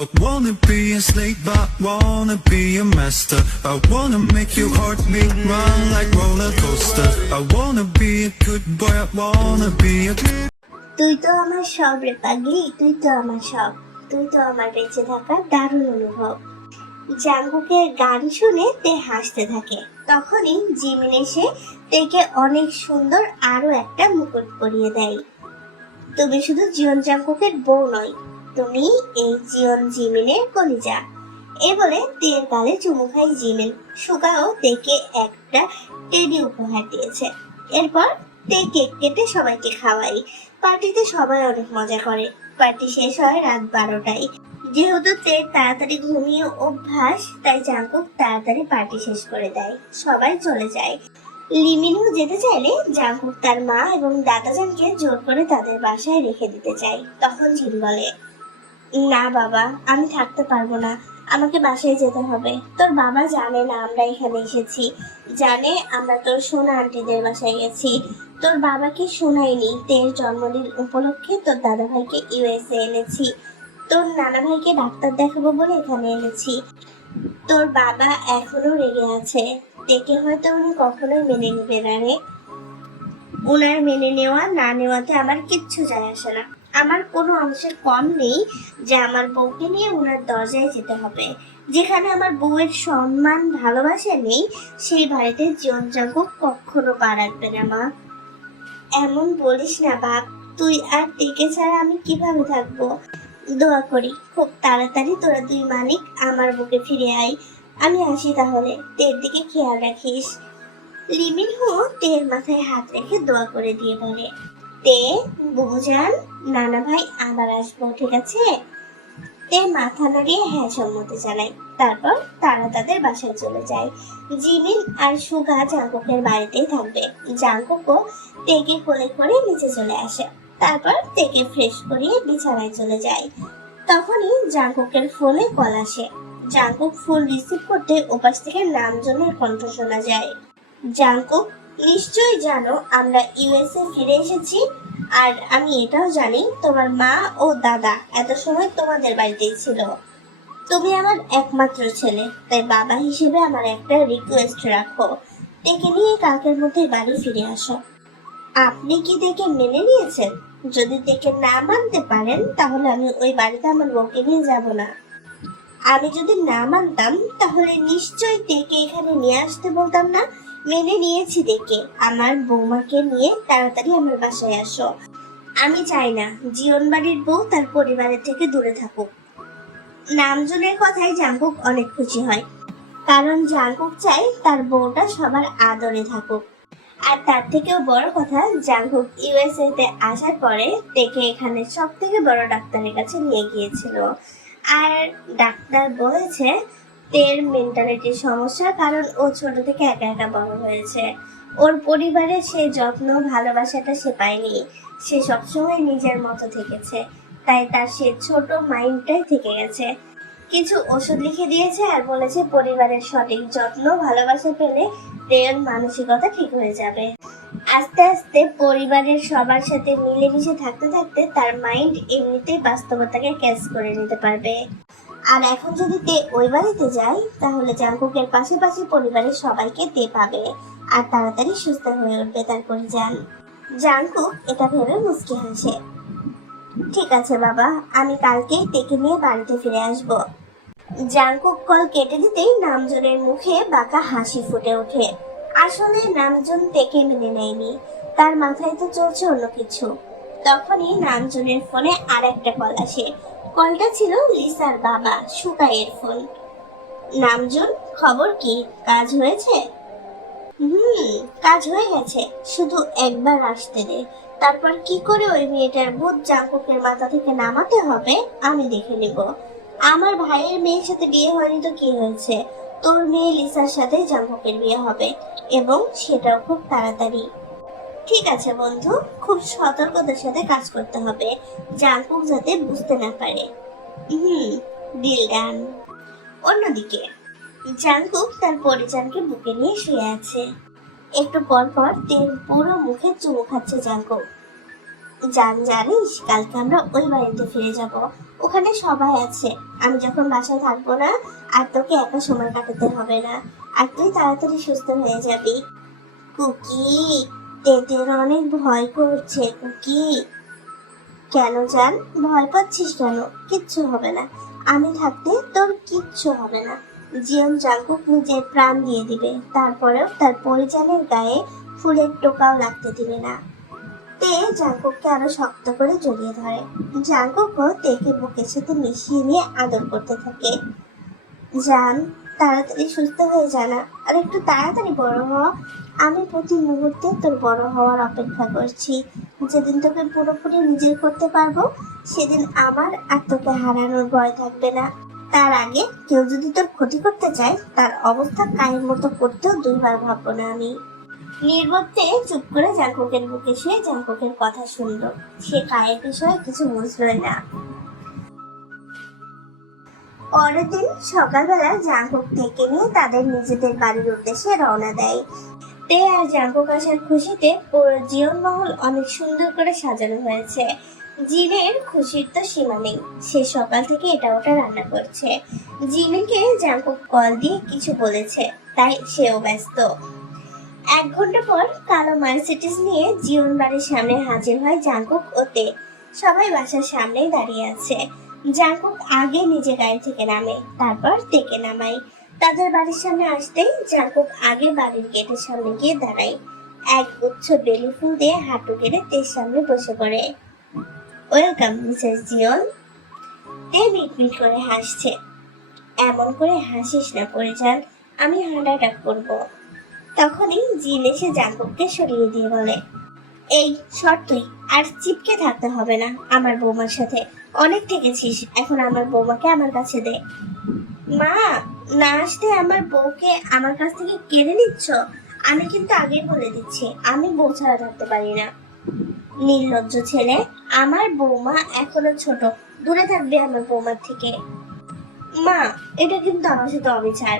I wanna be a slave, but wanna be a master. I wanna make your heartbeat run like roller coaster. I wanna be a good boy, I wanna be a তুই তো আমার সব রে পাগলি, তুই তো আমার সব, তুই তো আমার বেঁচে থাকার দারুণ অনুভব। জাঙ্কুকের গান শুনে তে হাসতে থাকে। তখনই জিমিন এসে তেকে অনেক সুন্দর আরো একটা মুকুট পরিয়ে দেয়। তুমি শুধু জিয়ন জাঙ্কুকের বউ নয়, তুমি এই জিয়ন জিমিনের কলিজা। এ বলে তের গালে চুমু খায় জিমিন। সুগাও তেকে একটা টেডি উপহার দিয়েছে। এরপর তে কেক কেটে সবাইকে খাওয়াই। পার্টিতে সবাই অনেক মজা করে। পার্টি শেষ হয় রাত 12টায়। যেহেতু তের তাড়াতাড়ি ঘুমিয়ে অভ্যাস, তাই জাঙ্কুক তাড়াতাড়ি পার্টি শেষ করে দেয়। সবাই চলে যায়। লিমিনও যেতে চাইলে জাঙ্কুক তার মা এবং দাদাজানকে জোর করে তাদের বাসায় রেখে দিতে চায়। তখন জিন বলে, না বাবা, আমি থাকতে পারবো না, আমাকে বাসায় যেতে হবে। তোর বাবা জানে না আমরা এখানে এসেছি, জানে আমরা তোর সোনা আন্টিদের বাসায় গেছি। তোর বাবাকে শোনাইনি, তের জন্মদিন উপলক্ষে তোর দাদা ভাইকে ইউএসএ এনেছি, তোর নানা ভাইকে ডাক্তার দেখাবো বলে এখানে এনেছি। তোর বাবা এখনো রেগে আছে, তেকে হয়তো উনি কখনোই মেনে নিবে না রে। উনার মেনে নেওয়া না নেওয়াতে আমার কিচ্ছু যায় আসে না। আমার কোনো অংশে কম নেই যে আমার বউকে নিয়ে উনার দরজায় যেতে হবে। যেখানে আমার বউয়ের সম্মান ভালোবাসা নেই, সেই বাড়িতে জীবন জাঙ্কুক কখনো পা রাখবে না মা। এমন বলিস না বাপ, তুই আর টেকে ছাড়া আমি কিভাবে থাকবো। দোয়া করি খুব তাড়াতাড়ি তোরা দুই মালিক আমার বুকে ফিরে আয়। আমি আসি তাহলে, তের দিকে খেয়াল রাখিস। লিমিন হো তের মাথায় হাত রেখে দোয়া করে দিয়ে বলে, তে বুঝান নানা ভাই আবার আসবো, ঠিক আছে? তে মাথা নাড়িয়ে হ্যাঁ সম্মতি জানায়। তারপর তারা তাদের বাসায় চলে যায়। জিমিন আর সুগা জাঙ্কুকের বাড়িতেই থাকবে। জাঙ্কুকও তেকে কোলে করে নিচে চলে আসে। তারপর তেকে ফ্রেশ করিয়ে বিছানায় চলে যায়। তখনই জাঙ্কুকের ফোনে কল আসে। জাঙ্কুক ফোন রিসিভ করতে ওপাশ থেকে নামজনের কণ্ঠ শোনা যায়। জাঙ্কুক, নিশ্চয়ই জানো আমরা ইউএসএ ফিরে এসেছি, আর আমি এটাও জানি তোমার মা ও দাদা এত সময় তোমাদের বাড়িতেই ছিল। তুমি আমার একমাত্র ছেলে, তাই বাবা হিসেবে আমার একটা রিকোয়েস্ট রাখো, তেকে নিয়ে কালকের মধ্যে বাড়ি ফিরে আসো। আপনি কি তেকে মেনে নিয়েছেন? যদি তেকে না মানতে পারেন তাহলে আমি ওই বাড়িতে আমার বউকে নিয়ে যাব না। আমি যদি না মানতাম তাহলে নিশ্চয়ই তেকে এখানে নিয়ে আসতে বলতাম না। মেনে নিয়েছি তেকে, আমার বৌমাকে নিয়ে তাড়াতাড়ি আমার বাসায় আসো। আমি চাই না জীবন বাড়ির বউ তার পরিবারের থেকে দূরে থাকুক। নামজনের কথায় জাঙ্কুক অনেক খুশি হয়, কারণ জাঙ্কুক চাই তার বউটা সবার আদরে থাকুক। আর তার থেকেও বড় কথা, জাঙ্কুক ইউএসএ তে আসার পরে তেকে এখানে সব থেকে বড় ডাক্তারের কাছে নিয়ে গিয়েছিল। আর ডাক্তার বলেছে তের মেন্টালিটির সমস্যা, কারণ ও ছোট থেকে একা একা বড় হয়েছে। ওর পরিবারের সে যত্ন ভালোবাসাটা সে পায়নি। সে সবসময় নিজের মতো থেকেছে, তাই তার সে ছোট মাইন্ডটাই থেকে গেছে। কিছু ওষুধ লিখে দিয়েছে আর বলেছে পরিবারের সঠিক যত্ন ভালোবাসা পেলে তের মানসিকতা ঠিক হয়ে যাবে। আস্তে আস্তে পরিবারের সবার সাথে মিলেমিশে থাকতে থাকতে তার মাইন্ড এমনিতেই বাস্তবতাকে ক্যাচ করে নিতে পারবে। আর এখন যদি তে ওই বাড়িতে যায় তাহলে জাঙ্কুকের পাশাপাশি পরিবারের সবাইকে তে পাবে আর তাড়াতাড়ি সুস্থ হয়ে উঠবে তার পরিজন। জাঙ্কুক এটা ভেবে মুচকি হাসে। ঠিক আছে বাবা, আমি কালকেই তেকে নিয়ে বাড়িতে ফিরে আসব। জাঙ্কুক কল কেটে দিতেই নামজনের মুখে বাঁকা হাসি ফুটে ওঠে। আসলে নামজন তেকে মেনে নেয়নি, তার মাথায় তো চলছে অন্য কিছু। তখনই নামজনের ফোনে আর একটা কল আসে। কলটা ছিল লিসার বাবা সুকাইয়ের ফোন। নামজন, খবর কি? কাজ হয়েছে? কাজ হয়ে গেছে, শুধু একবার আসতে দে। তারপর কি করে ওই মেয়েটার ভূত জাঙ্কুকের মাথা থেকে নামাতে হবে আমি দেখে নেব। আমার ভাইয়ের মেয়ের সাথে বিয়ে হয়নি তো কি হয়েছে, তোর মেয়ে লিসার সাথে জাঙ্কুকের বিয়ে হবে, এবং সেটাও খুব তাড়াতাড়ি। ঠিক আছে বন্ধু, খুব সতর্কতার সাথে কাজ করতে হবে, জাঙ্কুক যাতে বুঝতে না পারে। Deal done. অন্যদিকে জাঙ্কুক তার পরিজনকে বুকে নিয়ে শুয়ে আছে। একটু পর পর তেল পুরো মুখে চুমু খাচ্ছে জাঙ্কুক। জানিস কালকে আমরা ওই বাড়িতে ফিরে যাব। ওখানে সবাই আছে। আমি যখন বাসায় থাকবো না, আর তোকে একা সময় কাটাতে হবে না, আর তুই তাড়াতাড়ি সুস্থ হয়ে যাবি। কুকি, তেতের অনেক ভয় করছে। কুকি, কেন জান? ভয় পাচ্ছিস কেন? কিচ্ছু হবে না, আমি থাকতে তোর কিচ্ছু হবে না। জিয়ন জাঙ্কুক নিজের প্রাণ দিয়ে দিবে, তারপরেও তার পরিজনের গায়ে ফুলের টোকাও লাগতে দিবে না। তে জাঙ্কুককে আরো শক্ত করে জড়িয়ে ধরে। জাঙ্কুকও তেকে বুকের সাথে মিশিয়ে নিয়ে আদর করতে থাকে। জান, তাড়াতাড়ি সুস্থ হয়ে জানা, আর একটু তাড়াতাড়ি বড় হ। আমি প্রতি মুহূর্তে তোর বড় হওয়ার অপেক্ষা করছি। যেদিন তোকে পুরোপুরি নিজের করতে পারবো, সেদিন আমার আর তোকে হারানোর ভয় থাকবে না। তার আগে কেউ যদি তোর ক্ষতি করতে চায়, তার অবস্থা কায়ের মতো করতেও দুইবার ভাববো না আমি। নির্বত্তে চুপ করে জাঙ্কুকের বুকে শুয়ে জাঙ্কুকের কথা শুনলো। সে কায়ের বিষয়ে কিছু বুঝলোই না। পরের দিন সকালবেলা জাঙ্কুক থেকে নিয়ে তাদের নিজেদের বাড়ির উদ্দেশ্যে রওনা দেয়। তে আর জাঙ্কুক আসার খুশিতে পুরো জীবনমহল অনেক সুন্দর করে সাজানো হয়েছে। জিনের খুশির তো সীমা নেই। সে সকাল থেকে এটা ওটা রান্না করছে। জিমিনকে জাঙ্কুক কল দিয়ে কিছু বলেছে, তাই সেও ব্যস্ত। 1 ঘন্টা পর কালো মার্সিডিজ নিয়ে জীবন বাড়ির সামনে হাজির হয় জাঙ্কুক ও তে। সবাই বাসার সামনেই দাঁড়িয়ে আছে। জাঙ্কুক আগে নিজে গাড়ি থেকে নামে, তারপর তেকে নামায়। তাদের বাড়ির সামনে আসতেই জাঙ্কুক আগে বাড়ির গেটের সামনে গিয়ে দাঁড়ায়। এক গুচ্ছ বেলি ফুল দিয়ে হাঁটু গেড়ে তের সামনে বসে পড়ে। ওয়েলকাম মিসেস জিয়ন। তে মিটমিট করে হাসছে। এমন করে হাসিস না পরিজান, আমি হার্ট অ্যাটাক করবো। তখনই জিন এসে জাঙ্কুককে সরিয়ে দিয়ে বলে, এই সর তুই, আর চিপকে থাকতে হবে না আমার বৌমার সাথে। অনেক থেকেছিস, এখন আমার বৌমাকে আমার কাছে দে। মা, না আসতে আমার বউকে আমার কাছ থেকে কেড়ে নিচ্ছ? আমি কিন্তু আগেই বলে দিচ্ছি, আমি বউ ছাড়া থাকতে পারি না। নির্লজ্জ ছেলে, আমার বৌমা এখনো ছোট, দূরে থাকবে আমার বৌমার থেকে। মা, এটা কিন্তু আমার সাথে অবিচার।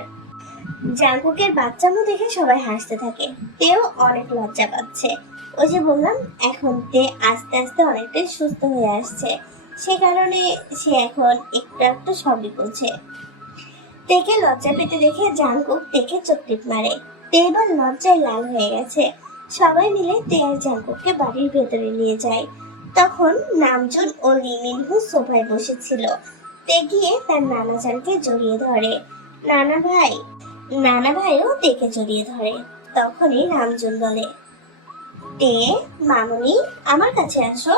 জাঙ্কুকের বাচ্চামো দেখে সবাই হাসতে থাকে। তেও অনেক লজ্জা পাচ্ছে। ওই যে বললাম, এখন তে আস্তে আস্তে অনেকটাই সুস্থ হয়ে আসছে, সে কারণে সে এখন একটু একটু সবই বোঝে। তেকে লজ্জা পেতে দেখে জাঙ্কুক তেকে চোখটিপ মারে। তে এবার লজ্জায় লাল হয়ে গেছে। সবাই মিলে তে আর জাঙ্কুককে বাড়ির ভেতরে নিয়ে যায়। তখন নামজুন ও লিমিনহু সোফায় বসেছিল। তে গিয়ে তার নানাজানকে জড়িয়ে ধরে। নানা ভাইও তেকে জড়িয়ে ধরে। তখনই নামজুন বলে, তে মামুনি, আমার কাছে আসো।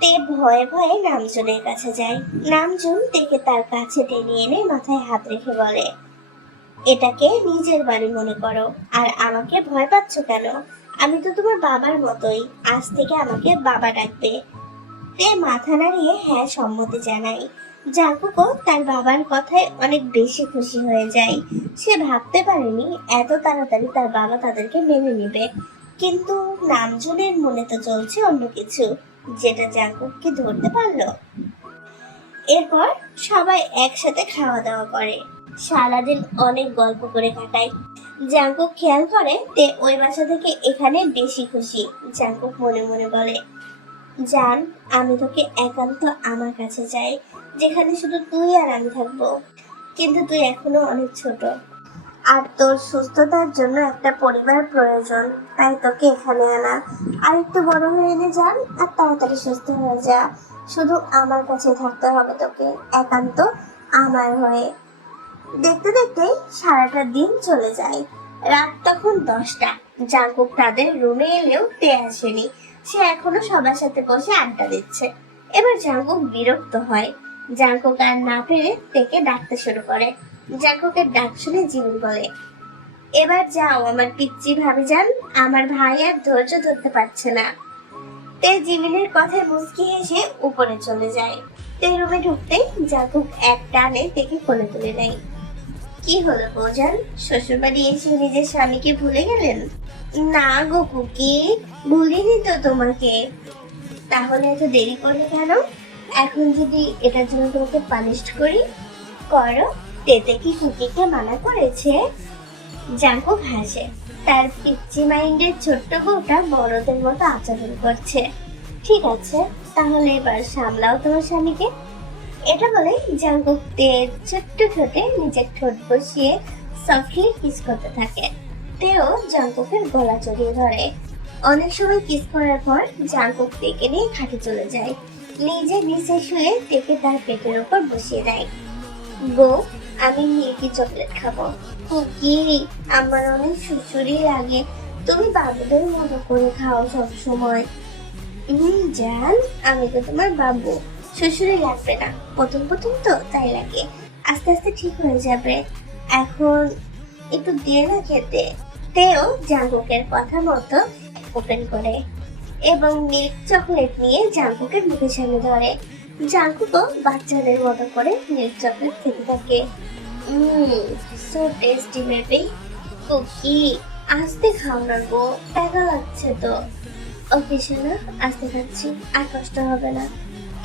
তে ভয়ে ভয়ে নামজুনের কাছে যায়। নামজুন তেকে তার কাছে টেনে এনে মাথায় হাত রেখে বলে, এটাকে নিজের বাড়ি মনে করো, আর আমাকে ভয় পাচ্ছ কেন? আমি তো তোমার বাবার মতোই, আজ থেকে আমাকে বাবা ডাকবে। তে মাথা নাড়িয়ে হ্যাঁ সম্মতি জানায়। জাঙ্কুকও তার বাবার কথায় অনেক বেশি খুশি হয়ে যায়। সে ভাবতে পারেনি এত তাড়াতাড়ি তার বাবা তাদেরকে মেনে নেবে। কিন্তু নামজুনের মনে তো চলছে অন্য কিছু, যেটা জাঙ্কুককে ধরতে পারলো। এরপর সবাই একসাথে খাওয়া দাওয়া করে। সারাদিন অনেক গল্প করে কাটায়। জাঙ্কুক খেয়াল করে তে ওই বাসা থেকে এখানে বেশি খুশি। জাঙ্কুক মনে মনে বলে, জান, আমি তোকে একান্ত আমার কাছে চাই, যেখানে শুধু তুই আর আমি থাকবো। কিন্তু তুই এখনো অনেক ছোট, আর তোর সুস্থতার জন্য একটা পরিবার প্রয়োজন, তাই তোকে এখানে আনা। আর একটু বড় হয়ে এনে যান, আর তাড়াতাড়ি সুস্থ হয়ে যা। শুধু আমার কাছে থাকতে হবে তোকে, একান্ত আমার হয়ে। দেখতে দেখতে সারাটা দিন চলে যায়। রাত তখন 10টা। জাঙ্কুক তাদের রুমে এলেও তে আসেনি। সে এখনো সবার সাথে বসে আড্ডা দিচ্ছে। এবার জাঙ্কুক বিরক্ত হয়। জাঙ্কুক আর না পেরে তেকে ডাকতে শুরু করে। জাঙ্কুকের ডাক শুনে জিমিন বলে, এবার যাও আমার পিচ্চি ভাবি যান, আমার ভাই আর ধৈর্য ধরতে পারছে না। তে জিমিনের কথায় মুচকি হেসে উপরে চলে যায়। তে রুমে ঢুকতেই জাঙ্কুক এক টানে তেকে কোলে তুলে নেয়। কি হলো বৌজান, শ্বশুর বাড়ি এসে নিজের স্বামীকে ভুলে গেলেন? না গো কুকি, ভুলিনি তো তোমাকে। তাহলে এত দেরি করলে কেন? এখন যদি এটার জন্য তোমাকে পানিশ করি, করো। তেতে কি কুকিকে মানা করেছে? জাঙ্কুক হাসে। তার পিচ্চি মাইন্ডের ছোট্ট বউটা বড়দের মতো আচরণ করছে। ঠিক আছে, তাহলে এবার সামলাও তোমার স্বামীকে। এটা বলে জাঙ্কুক তের ছোট্ট ঠোঁটে নিজের ঠোঁট বসিয়ে সফটলি কিস করতে থাকে। তেও জাঙ্কুকের গলা জড়িয়ে ধরে। অনেক সময় কিস করার পর জাঙ্কুক তেকে নিয়ে খাটে চলে যায়। নিজে নিচে শুয়ে তেকে তার পেটের উপর বসিয়ে দেয়। বউ, আমি মিল্কি চকলেট খাবো। কি, আমার অনেক সুসুরি লাগে, তুমি বাবুদের মতো করে খাও সব সময়। জান, আমি তো তোমার বাবু, শ্বশুরে লাগবে না। প্রথম প্রথম তো তাই লাগে, আস্তে আস্তে ঠিক হয়ে যাবে। এখন একটু দিয়ে না খেতে। তেও জাঙ্কুকের কথা মতো ওপেন করে এবং মিল্ক চকলেট নিয়ে জাঙ্কুকের মুখের সামনে ধরে। জাঙ্কুকও বাচ্চাদের মতো করে মিল্ক চকলেট খেতে থাকে। So tasty baby. কুকি, আস্তে খাও না গো, টাকা লাগছে তো। ওকে সোনা, আস্তে খাচ্ছি, আর কষ্ট হবে না।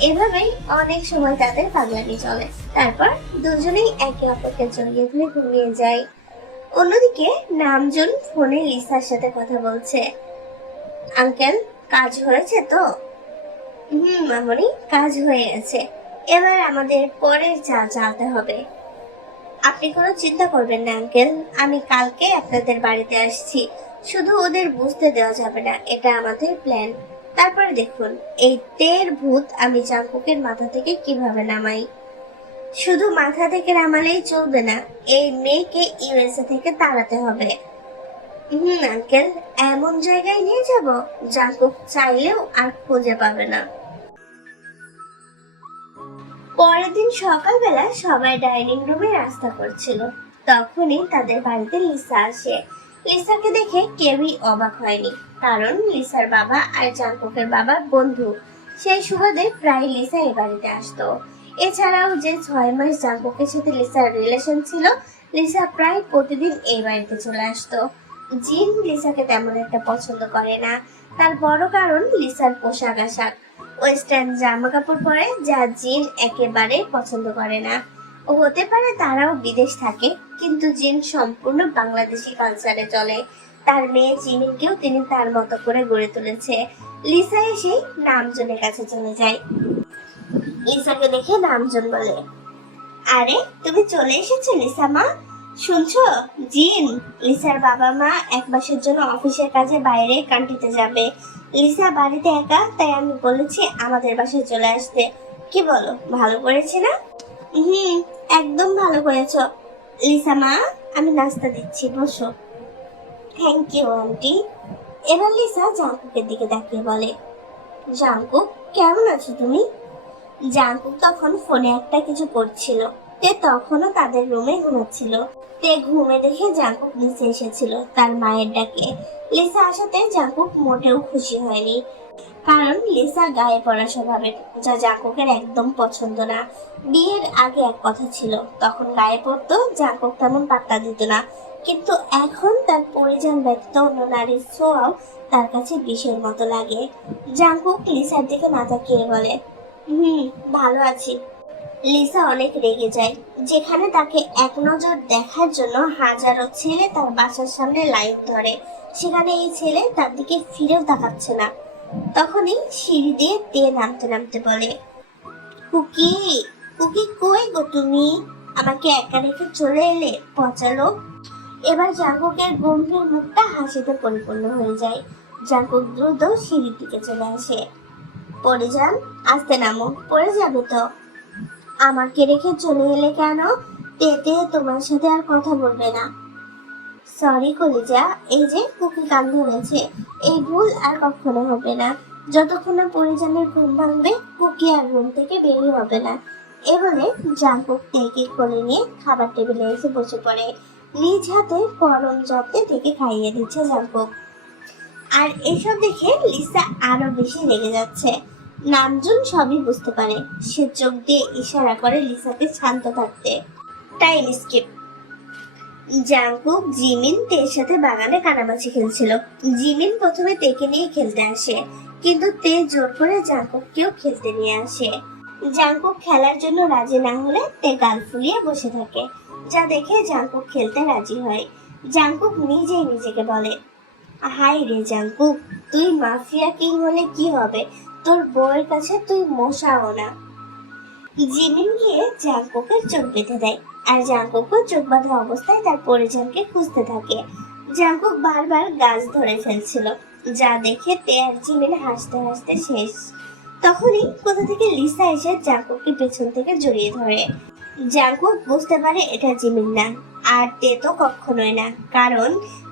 এভাবেই অনেক সময় তাদের পাগলামি চলে। তারপর দুজনেই একে অপরকে জড়িয়ে ধরে ঘুমিয়ে যায়। অন্যদিকে নামজুন ফোনে লিসার সাথে কথা বলছে। আঙ্কেল, কাজ হয়েছে তো? মামনি, কাজ হয়ে গেছে। এবার আমাদের পরের চালতে হবে। আপনি কোনো চিন্তা করবেন না আঙ্কেল, আমি কালকে আপনাদের বাড়িতে আসছি। শুধু ওদের বুঝতে দেওয়া যাবে না এটা আমাদের প্ল্যান। তারপরে দেখুন এই তের ভূত আমি জাঙ্কুকের মাথা থেকে কিভাবে নামাই। শুধু মাথা থেকে নামালেই চলবে না, এই মেয়েকে ইউএসএ থেকে তাড়াতে হবে। আঙ্কেল, এমন জায়গায় নিয়ে যাব জাঙ্কুক চাইলেও আর খুঁজে পাবে না। পরের দিন সকালবেলা সবাই ডাইনিং রুমে নাস্তা করছিল। তখনই তাদের বাড়িতে লিসা আসে। লিসাকে দেখে কেউই অবাক হয়নি, কারণ লিসার বাবা আর জাঙ্কুকের বাবা বন্ধু। সেই সুবাদে প্রায় লিসা এ বাড়িতে আসতো। এছাড়াও যে 6 মাস জাঙ্কুকের সাথে লিসার রিলেশন ছিল, লিসা প্রায় প্রতিদিন এই বাড়িতে চলে আসতো। জিন লিসাকে তেমন একটা পছন্দ করে না। তার বড় কারণ লিসার পোশাক আশাক, ওয়েস্টার্ন জামা কাপড় পরে, যা জিন একেবারে পছন্দ করে না। ও হতে পারে তারাও বিদেশ থাকে, কিন্তু জিন সম্পূর্ণ বাংলাদেশি কালচারে চলে। তার মেয়ে জিমিনকেও তিনি তার মতো করে গড়ে তুলেছে। লিসা এসে নামজনের কাছে চলে যায়। লিসাকে দেখে নামজন বলে, আরে তুমি চলে এসেছো লিসা মা। শুনছো, জিন লিসার বাবা মা 1 মাসের জন্য অফিসের কাজে বাইরে কান্ট্রিতে যাবে। লিসা বাড়িতে একা, তাই আমি বলেছি আমাদের বাসায় চলে আসতে। কি বলো, ভালো করেছি না? একদম ভালো করেছো। লিসা মা, আমি নাস্তা দিচ্ছি, বসো। Thank you aunty. এবার লিসা জাঙ্কুকের দিকে তাকিয়ে বলে, জাঙ্কুক, কেমন আছো তুমি? জাঙ্কুক তখন ফোনে একটা কিছু করছিল। তে তখনও তাদের রুমে ঘুমাচ্ছিল। তে ঘুমে দেখে জাঙ্কুক নিচে এসেছিল তার মায়ের ডাকে। লিসা আসাতে জাঙ্কুক মোটেও খুশি হয়নি, কারণ লিসা গায়ে পড়া স্বভাবের, যা জাঙ্কুকের একদম পছন্দ না। বিয়ের আগে এক কথা ছিল, তখন গায়ে পড়তো, জাঙ্কুক তেমন পাত্তা দিত না। কিন্তু এখন তার পরিজন ব্যতীত অন্য নারীর ছোঁয়াও তার কাছে বিষের মতো লাগে। জাঙ্কুক লিসার দিকে না তাকিয়ে বলে, ভালো আছি। লিসা অনেক রেগে যায়। যেখানে তাকে এক নজর দেখার জন্য হাজারো ছেলে তার বাসার সামনে লাইন ধরে, সেখানে এই ছেলে তার দিকে ফিরেও তাকাচ্ছে না। তখনই সিঁড়ি দিয়ে তে নামতে নামতে বলে, কুকি, কুকি কই গো তুমি? আমাকে একা রেখে চলে এলে, পচালো। এবার জাঙ্কুকের গম্ভীর মুখটা হাসিতে পরিপূর্ণ হয়ে যায়। জাঙ্কুক দ্রুত সিঁড়ির দিকে চলে আসে। পড়ে যান, আস্তে নামো, পড়ে যাবে তো। আমাকে রেখে চলে এলে কেন? তেতে তোমার সাথে আর কথা বলবে না। সরি কলিজা, এই যে কুকি কান ধরেছে, এই ভুল আর কখনো হবে না। যতক্ষণ না পরিজনের ঘুম ভাঙবে, কুকি আর রুম থেকে বেরিয়ে হবে না। এ বলে জাঙ্কুক তেকে কোলে নিয়ে খাবার টেবিলে এসে বসে পড়ে। নিজ হাতে পরম যত্নে তেকে খাইয়ে দিচ্ছে জাঙ্কুক। আর এসব দেখে লিসা আরো বেশি রেগে যাচ্ছে। নামজুন সবই বুঝতে পারে। সে চোখ দিয়ে ইশারা করে লিসাকে শান্ত থাকতে। Time skip. জাঙ্কুক জিমিন তের সাথে বাগানে কানামাছি খেলছিল। জিমিন প্রথমে তেকে নিয়ে খেলতে আসে, কিন্তু তে জোর করে জাঙ্কুককেও খেলতে নিয়ে আসে। জাঙ্কুক খেলার জন্য রাজি না হলে তে গাল ফুলিয়ে বসে থাকে, যা দেখে জাঙ্কুক খেলতে রাজি হয়। জাঙ্কুক নিজেই নিজেকে বলে, হাই রে জাঙ্কুক, তুই মাফিয়া কিং হলে কি হবে, তোর বউয়ের কাছে তুই মশাও না। জিমিন গিয়ে জাঙ্কুকের চোখ বেঁধে দেয়, আর জাঙ্কুকও চোখ বাঁধা অবস্থায় তার পরিজনকে খুঁজতে থাকে। জাঙ্কুক বারবার গাছ ধরে ফেলছিল, যা দেখে তে আর জিমিন হাসতে হাসতে শেষ। তখনই কোথা থেকে লিসা এসে জাঙ্কুককে পেছন থেকে জড়িয়ে ধরে। জাঙ্কুক বুঝতে পারে এটা জিমিন না, আর তে তো কখনোই না, কারণ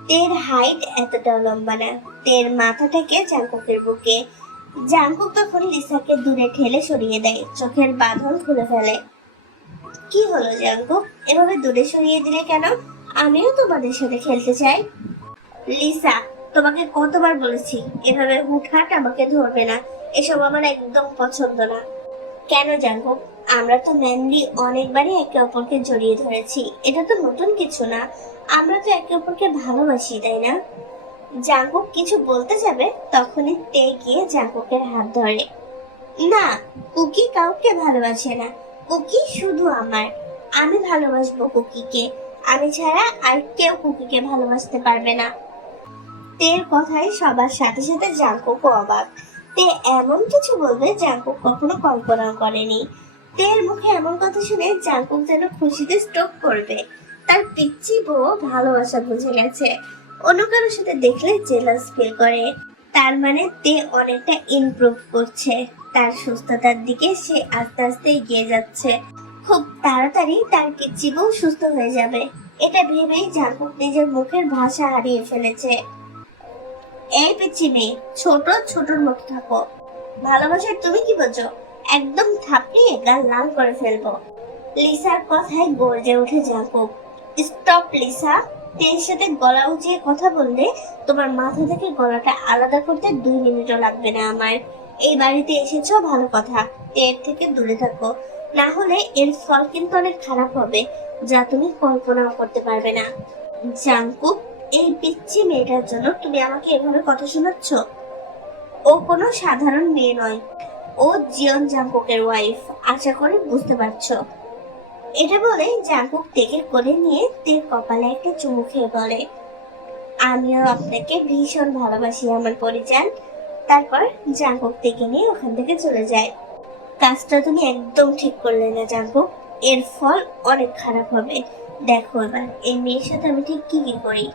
তের হাইট এতটা লম্বা না। তের মাথাটাকে জাঙ্কুকের বুকে। জাঙ্কুক তখন লিসাকে দূরে ঠেলে সরিয়ে দেয়, চোখের বাঁধন খুলে ফেলে। কি হলো জাঙ্কুক, এভাবে দূরে সরিয়ে দিলে কেন? আমিও তোমাদের সাথে খেলতে চাই। লিসা, তোমাকে কতবার বলেছি এভাবে হুটহাট আমাকে ধরবে না, এসব আমার একদম পছন্দ না। কেন জাঙ্কুক, আমরা তো মেনলি অনেকবারই একে অপরকে জড়িয়ে ধরেছি, এটা তো নতুন কিছু না। আমরা তো একে অপরকে ভালোবাসি, তাই না? জাঙ্কুক কিছু বলতে যাবে, তখনই তে গিয়ে জাঙ্কুকের হাত ধরে। না, কুকি কাউকে ভালোবাসে না, কুকি শুধু আমার। আমি ভালোবাসবো কুকিকে, আমি ছাড়া আর কেউ কুকিকে ভালোবাসতে পারবে না। তের কথায় সবার সাথে সাথে জাঙ্কুকও অবাক। তে এমন কিছু বলবে জাঙ্কুক কখনো কল্পনাও করেনি। তের মুখে এমন কথা শুনে জাঙ্কুক যেন খুশিতে স্ট্রোক করবে। তার পিচ্চি বউ ভালোবাসা বুঝে গেছে। অন্য কারোর সাথে দেখলে জেলাস ফিল করে, তার মানে তে অনেকটা ইমপ্রুভ করছে। তার সুস্থতার দিকে সে আস্তে আস্তে এগিয়ে যাচ্ছে। খুব তাড়াতাড়ি তার পিচ্চি বউ সুস্থ হয়ে যাবে, এটা ভেবেই জাঙ্কুক নিজের মুখের ভাষা হারিয়ে ফেলেছে। এই পিচ্চি মেয়ে, ছোট ছোটর মতো থাকো। ভালোবাসার তুমি কি বোঝো? একদম থাপড়িয়ে গাল লাল করে ফেলবো। লিসার কথায় গর্জে ওঠে জাঙ্কুক। স্টপ লিসা, তের সাথে গলা উঁচিয়ে কথা বললে তোমার মাথা থেকে গলাটা আলাদা করতে 2 মিনিটও লাগবে না আমার। এই বাড়িতে এসেছো ভালো কথা, তের থেকে দূরে থাকো, না হলে এর ফল কিন্তু অনেক খারাপ হবে, যা তুমি কল্পনাও করতে পারবে না। জাঙ্কুক, এই পিচ্চি মেয়েটার জন্য তুমি আমাকে এভাবে কথা শোনাচ্ছ? ও কোনো সাধারণ মেয়ে নয়, ও জিয়ন জাঙ্কুকের ওয়াইফ, আশা করি বুঝতে পারছো। এটা বলে জাঙ্কুক তেকে কোলে নিয়ে তের কপালে একটা চুমু খেয়ে বলে, আমিও আপনাকে ভীষণ ভালোবাসি আমার পরিজান। তারপর জাঙ্কুক তেকে নিয়ে ওখান থেকে চলে যায়। কাজটা তুমি একদম ঠিক করলে না জাঙ্কুক, এর ফল অনেক খারাপ হবে। দেখো এবার এই মেয়ের সাথে আমি ঠিক কি কি করি।